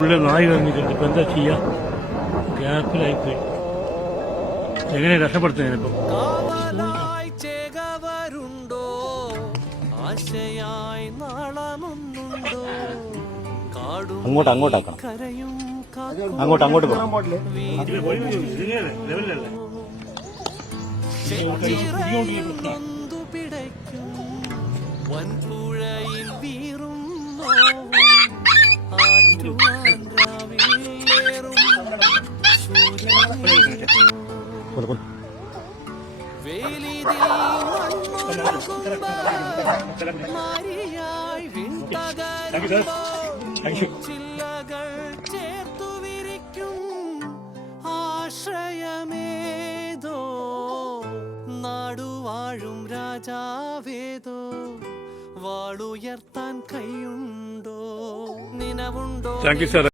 നായി കഴിഞ്ഞിട്ടുണ്ട്. ഇപ്പം എന്താ ചെയ്യാ? ഗ്യാപ്പിലായിപ്പോയി. എങ്ങനെ രക്ഷപ്പെടുത്തുന്നതിനിപ്പം? അങ്ങോട്ടാക്കണം. അങ്ങോട്ട് പോകാം. വൻപുഴയിൽ വീറും ചില്ലകൾ ചേർത്തു വിരിക്കും ആശ്രയമേതോ നാടുവാഴും രാജാവേതോ വാളുയർത്താൻ കൈയുണ്ടോ നിനവുണ്ടോ?